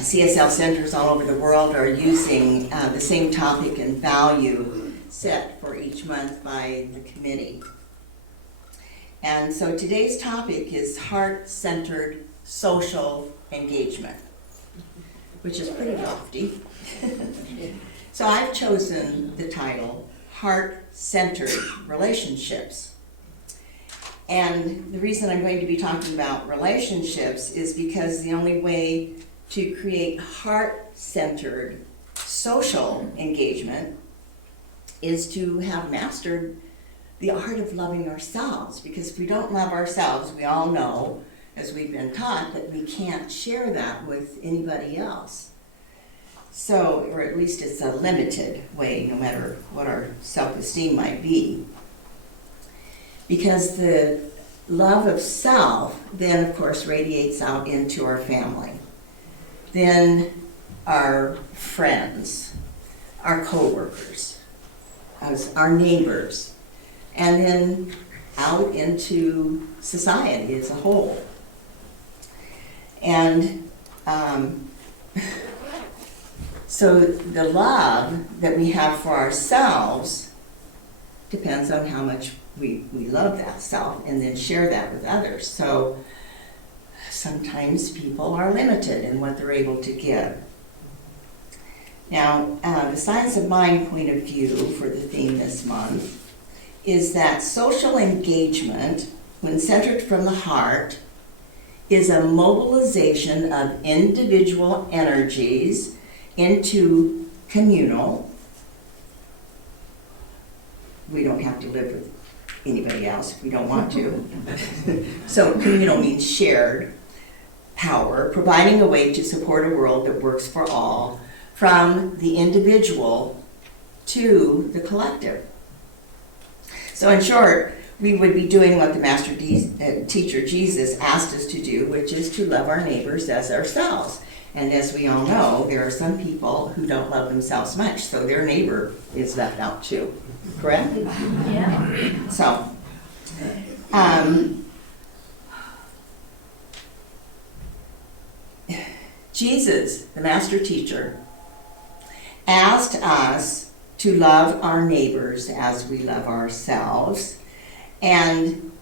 CSL centers all over the world are using the same topic and value set for each month by the committee. And so today's topic is heart-centered social engagement, which is pretty lofty. So I've chosen the title, Heart-Centered Relationships. And the reason I'm going to be talking about relationships is because the only way to create heart-centered social engagement is to have mastered the art of loving ourselves. Because if we don't love ourselves, we all know, as we've been taught, that we can't share that with anybody else. So, or at least it's a limited way, no matter what our self-esteem might be. Because the love of self then, of course, radiates out into our family. Then our friends, our co-workers, our neighbors, and then out into society as a whole. And so the love that we have for ourselves depends on how much we love that self and then share that with others. So sometimes people are limited in what they're able to give. Now, the Science of Mind point of view for the theme this month is that social engagement, when centered from the heart, is a mobilization of individual energies into communal. We don't have to live with anybody else if we don't want to. So communal means shared power, providing a way to support a world that works for all, from the individual to the collective. So in short, we would be doing what the Master Teacher Jesus asked us to do, which is to love our neighbors as ourselves. And as we all know, there are some people who don't love themselves much, so their neighbor is left out too. Correct? Yeah. So, Jesus, the Master Teacher, asked us to love our neighbors as we love ourselves. And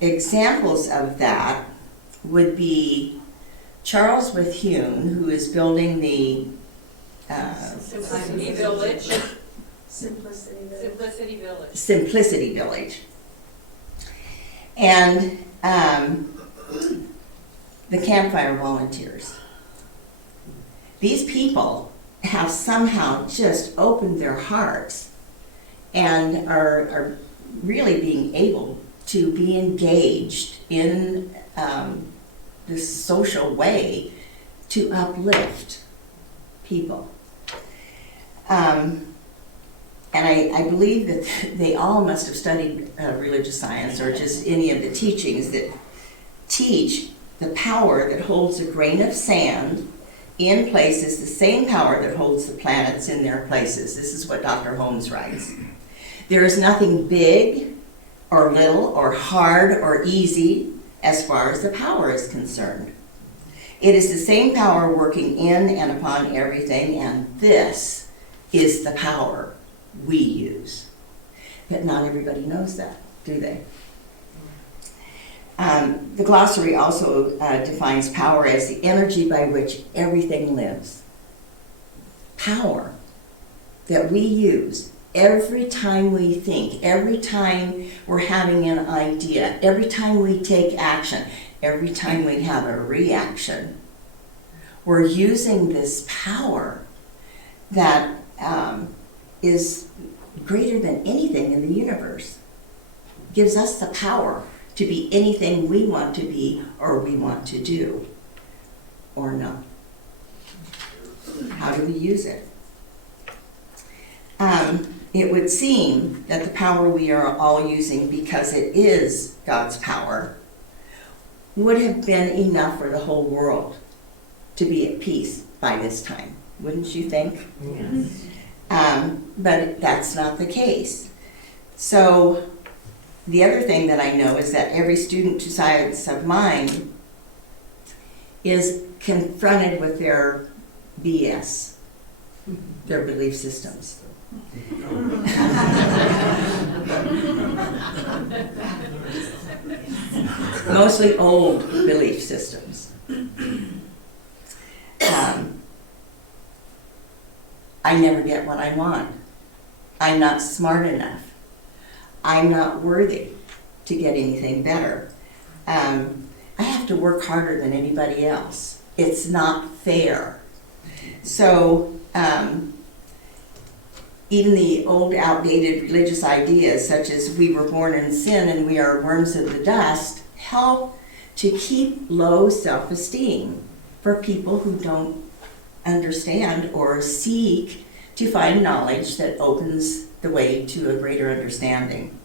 examples of that would be Charles Bethune, who is building the Simplicity Village. Simplicity Village. And the Campfire Volunteers. These people have somehow just opened their hearts and are really being able to be engaged in this social way to uplift people. And I believe that they all must have studied religious science or just any of the teachings that teach the power that holds a grain of sand in place is the same power that holds the planets in their places. This is what Dr. Holmes writes. There is nothing big or little or hard or easy as far as the power is concerned. It is the same power working in and upon everything, and this is the power we use. But not everybody knows that, do they? The glossary also defines power as the energy by which everything lives. Power that we use every time we think, every time we're having an idea, every time we take action, every time we have a reaction. We're using this power that is greater than anything in the universe. Gives us the power to be anything we want to be or we want to do, or not. How do we use it? It would seem that the power we are all using, because it is God's power, would have been enough for the whole world to be at peace by this time. Wouldn't you think? Yes. But that's not the case. So the other thing that I know is that every student to Science of Mind is confronted with their BS, their belief systems. Mostly old belief systems. I never get what I want. I'm not smart enough. I'm not worthy to get anything better. I have to work harder than anybody else. It's not fair. So, even the old outdated religious ideas such as we were born in sin and we are worms of the dust help to keep low self-esteem for people who don't understand or seek to find knowledge that opens the way to a greater understanding.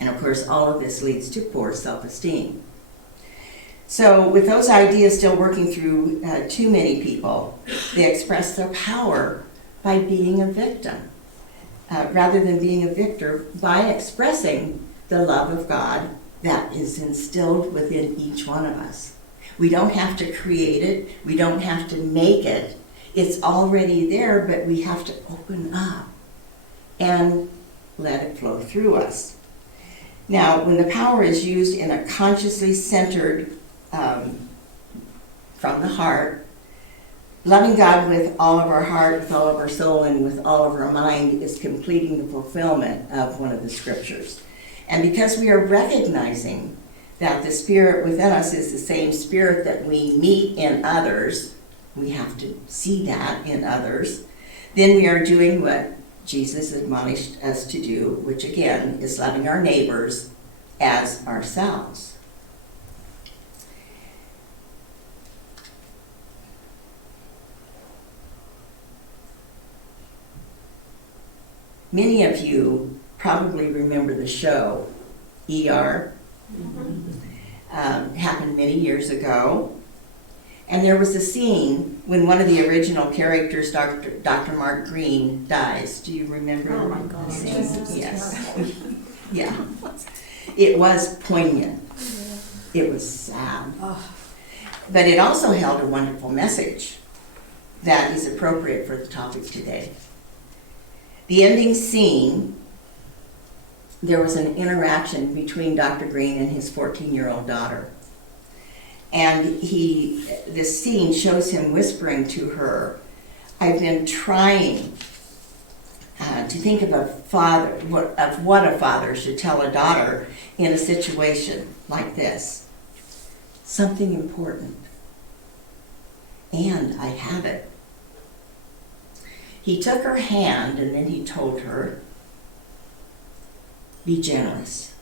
And of course, all of this leads to poor self-esteem. So with those ideas still working through too many people, they express their power by being a victim, rather than being a victor, by expressing the love of God that is instilled within each one of us. We don't have to create it. We don't have to make it. It's already there, but we have to open up and let it flow through us. Now, when the power is used in a consciously centered, from the heart, loving God with all of our heart, with all of our soul, and with all of our mind is completing the fulfillment of one of the scriptures. And because we are recognizing that the spirit within us is the same spirit that we meet in others, we have to see that in others, then we are doing what Jesus admonished us to do, which again is loving our neighbors as ourselves. Many of you probably remember the show ER. Happened many years ago. And there was a scene when one of the original characters, Dr. Mark Green, dies. Do you remember? Oh my God. The scene? Yes. Yeah. It was poignant. It was sad. But it also held a wonderful message that is appropriate for the topic today. The ending scene, there was an interaction between Dr. Green and his 14-year-old daughter. And this scene shows him whispering to her, I've been trying to think of what a father should tell a daughter in a situation like this. Something important. And I have it. He took her hand and then he told her, be generous.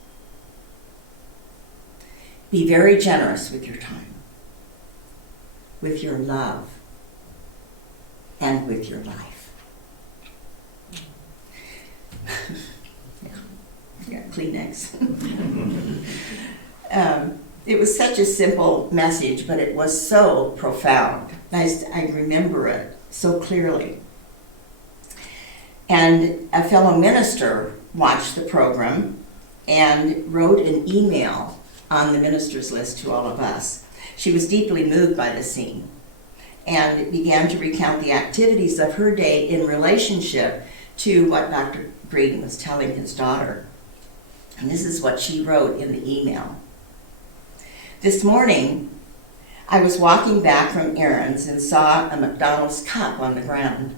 Be very generous with your time, with your love, and with your life. Yeah, Kleenex. It was such a simple message, but it was so profound. I remember it so clearly. And a fellow minister watched the program and wrote an email on the ministers list to all of us. She was deeply moved by the scene and began to recount the activities of her day in relationship to what Dr. Green was telling his daughter. And this is what she wrote in the email. This morning, I was walking back from errands and saw a McDonald's cup on the ground.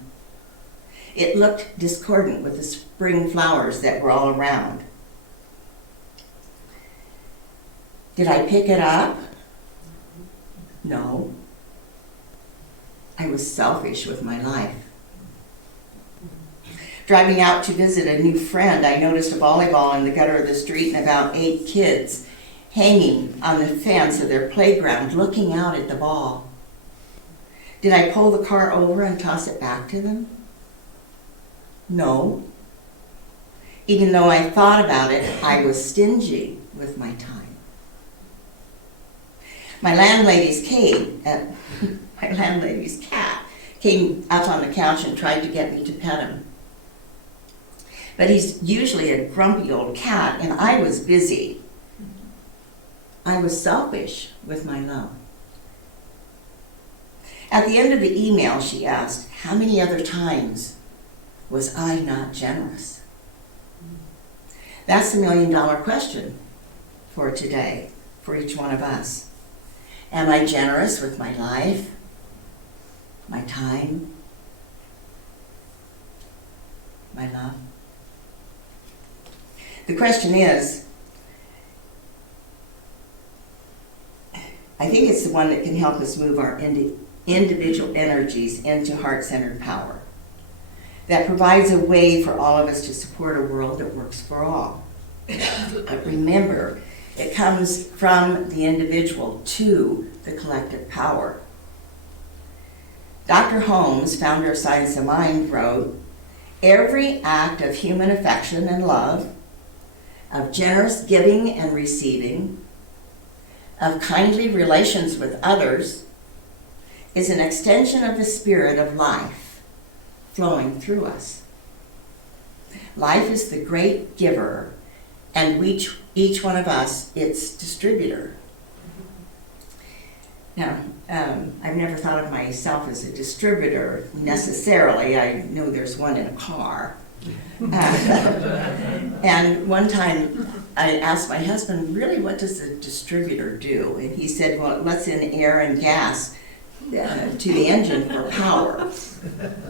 It looked discordant with the spring flowers that were all around. Did I pick it up? No. I was selfish with my life. Driving out to visit a new friend, I noticed a volleyball in the gutter of the street and about 8 kids hanging on the fence of their playground looking out at the ball. Did I pull the car over and toss it back to them? No. Even though I thought about it, I was stingy with my time. My landlady's cat came up on the couch and tried to get me to pet him. But he's usually a grumpy old cat, and I was busy. I was selfish with my love. At the end of the email, she asked, "How many other times was I not generous?" That's the million-dollar question for today, for each one of us. Am I generous with my life, my time, my love? The question is, I think it's the one that can help us move our individual energies into heart-centered power, that provides a way for all of us to support a world that works for all. But remember, it comes from the individual to the collective power. Dr. Holmes, founder of Science of Mind, wrote, "Every act of human affection and love, of generous giving and receiving, of kindly relations with others, is an extension of the spirit of life flowing through us. Life is the great giver, and each one of us its distributor." Now, I've never thought of myself as a distributor necessarily. I know there's one in a car. And one time I asked my husband, really, what does a distributor do? And he said, well, it lets in air and gas to the engine for power.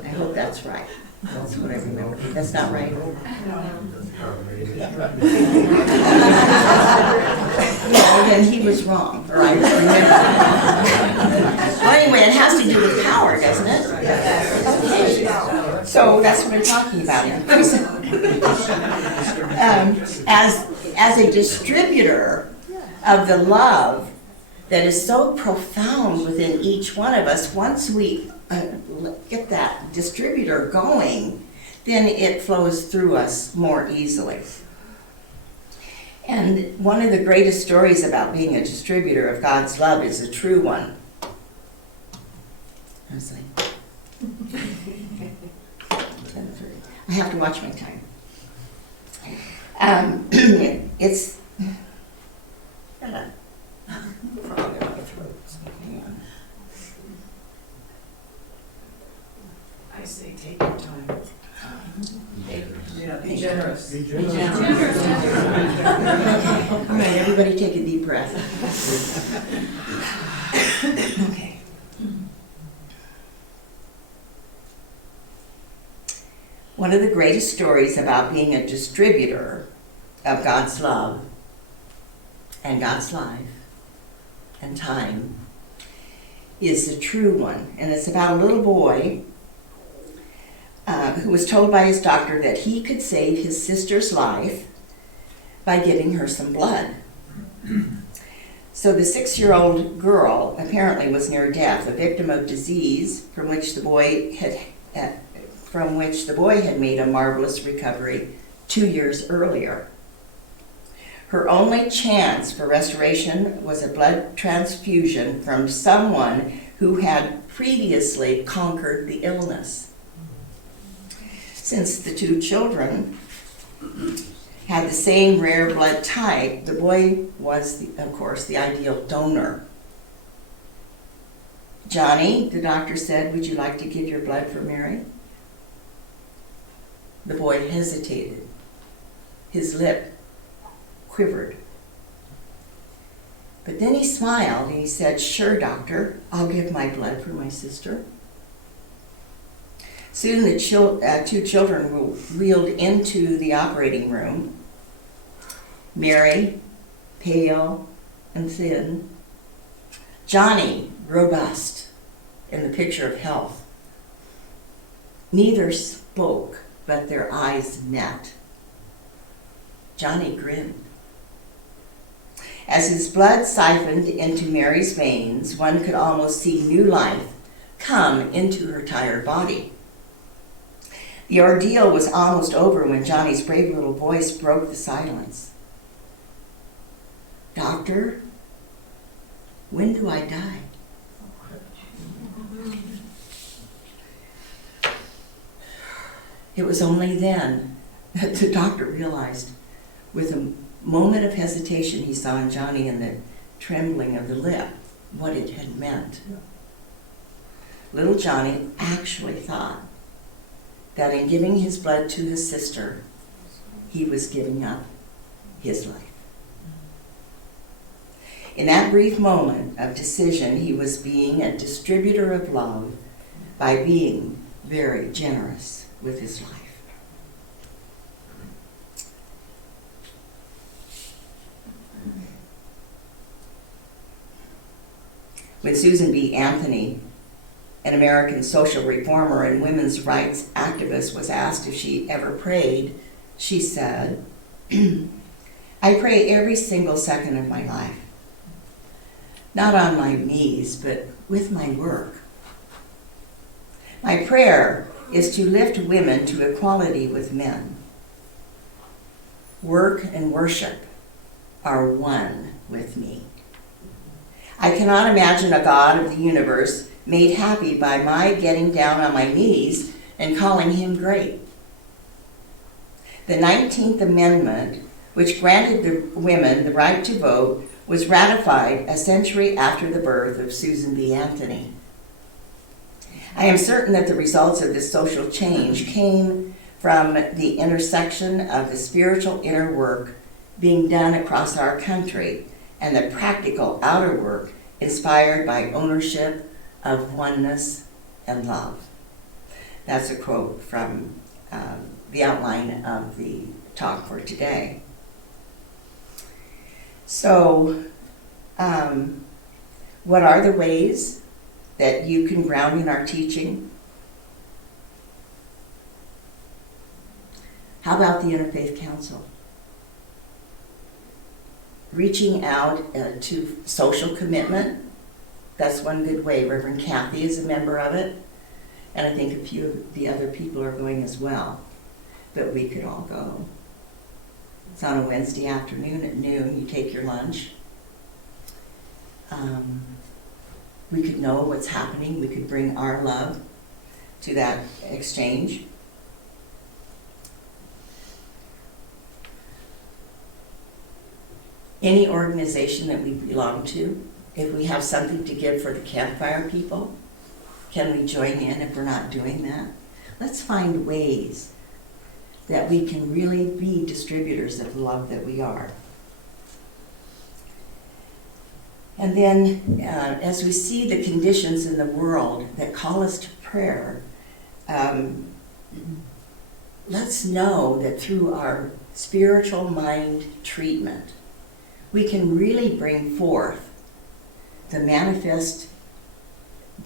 I hope that's right. That's what I remember. That's not right? No, then he was wrong, or I remember. Well, anyway, it has to do with power, doesn't it? Okay. So that's what I'm talking about. As a distributor of the love that is so profound within each one of us, once we get that distributor going, then it flows through us more easily. And one of the greatest stories about being a distributor of God's love is a true one. I was like, 10:30. I have to watch my time. It's got a frog in my throat. Hang on. I say take your time. Yeah, be generous. Be generous. All right, everybody take a deep breath. Okay. One of the greatest stories about being a distributor of God's love and God's life and time is the true one. And it's about a little boy who was told by his doctor that he could save his sister's life by giving her some blood. So the 6-year-old girl apparently was near death, a victim of disease from which the boy had made a marvelous recovery 2 years earlier. Her only chance for restoration was a blood transfusion from someone who had previously conquered the illness. Since the two children had the same rare blood type, the boy was, of course, the ideal donor. "Johnny," the doctor said, "would you like to give your blood for Mary?" The boy hesitated. His lip quivered. But then he smiled and he said, "Sure, doctor, I'll give my blood for my sister." Soon the two children were wheeled into the operating room. Mary, pale and thin. Johnny, robust, in the picture of health. Neither spoke, but their eyes met. Johnny grinned. As his blood siphoned into Mary's veins, one could almost see new life come into her tired body. The ordeal was almost over when Johnny's brave little voice broke the silence. "Doctor, when do I die?" It was only then that the doctor realized, with a moment of hesitation he saw in Johnny and the trembling of the lip, what it had meant. little Johnny actually thought that in giving his blood to his sister, he was giving up his life. In that brief moment of decision, he was being a distributor of love by being very generous with his life. When Susan B. Anthony, an American social reformer and women's rights activist, was asked if she ever prayed, she said, "I pray every single second of my life. Not on my knees, but with my work. My prayer is to lift women to equality with men. Work and worship are one with me. I cannot imagine a God of the universe made happy by my getting down on my knees and calling him great." The 19th Amendment, which granted the women the right to vote, was ratified a century after the birth of Susan B. Anthony. I am certain that the results of this social change came from the intersection of the spiritual inner work being done across our country and the practical outer work inspired by ownership of oneness and love. That's a quote from the outline of the talk for today. So, what are the ways that you can ground in our teaching? How about the Interfaith Council? Reaching out to social commitment, that's one good way. Reverend Kathy is a member of it, and I think a few of the other people are going as well, but we could all go. It's on a Wednesday afternoon at noon. You take your lunch. We could know what's happening. We could bring our love to that exchange. Any organization that we belong to, if we have something to give for the campfire people, can we join in if we're not doing that? Let's find ways that we can really be distributors of the love that we are. And then as we see the conditions in the world that call us to prayer, let's know that through our spiritual mind treatment, we can really bring forth the manifest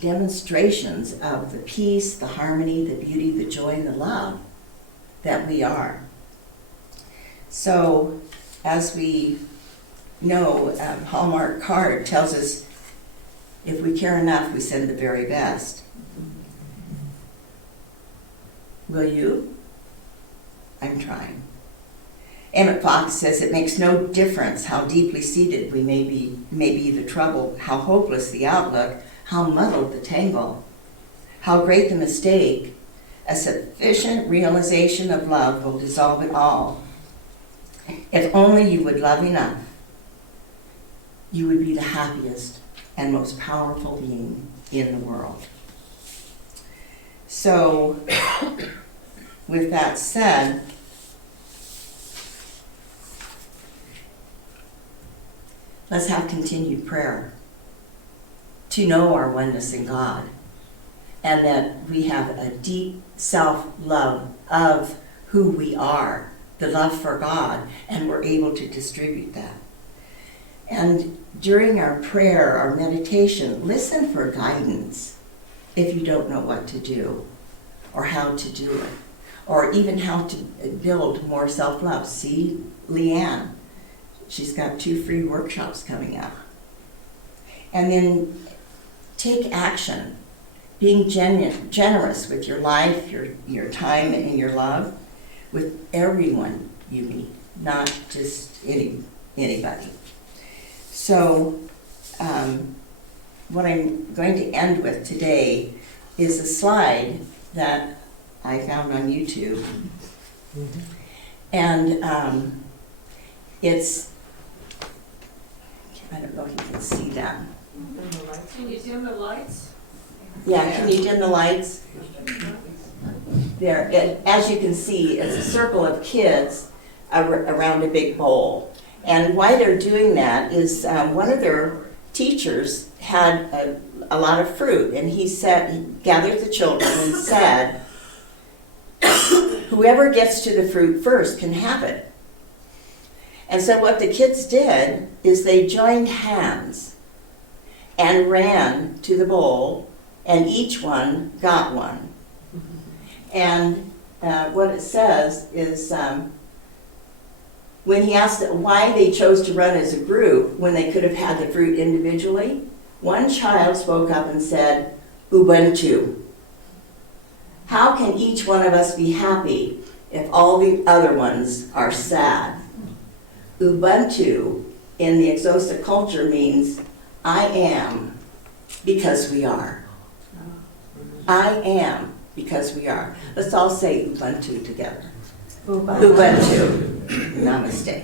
demonstrations of the peace, the harmony, the beauty, the joy, and the love that we are. So, as we know, Hallmark card tells us if we care enough, we send the very best. Will you? I'm trying. Emmett Fox says it makes no difference how deeply seated we may be the trouble, how hopeless the outlook, how muddled the tangle, how great the mistake. A sufficient realization of love will dissolve it all. If only you would love enough, you would be the happiest and most powerful being in the world. So, with that said, let's have continued prayer to know our oneness in God, and that we have a deep self-love of who we are, the love for God, and we're able to distribute that. And during our prayer, our meditation, listen for guidance if you don't know what to do, or how to do it, or even how to build more self-love. See Leanne, she's got 2 free workshops coming up. And then take action, being generous with your life, your time, and your love with everyone you meet, not just anybody. So what I'm going to end with today is a slide that I found on YouTube. Mm-hmm. And it's, I don't know if you can see that. Can you dim the lights? Yeah, can you dim the lights? There, as you can see, it's a circle of kids around a big bowl. And why they're doing that is one of their teachers had a lot of fruit, and he gathered the children and said, whoever gets to the fruit first can have it. And so what the kids did is they joined hands and ran to the bowl, and each one got one. And what it says is, when he asked why they chose to run as a group when they could have had the fruit individually, one child spoke up and said, Ubuntu. How can each one of us be happy if all the other ones are sad? Ubuntu in the Xhosa culture means I am because we are. I am because we are. Let's all say Ubuntu together. Ubuntu. Namaste.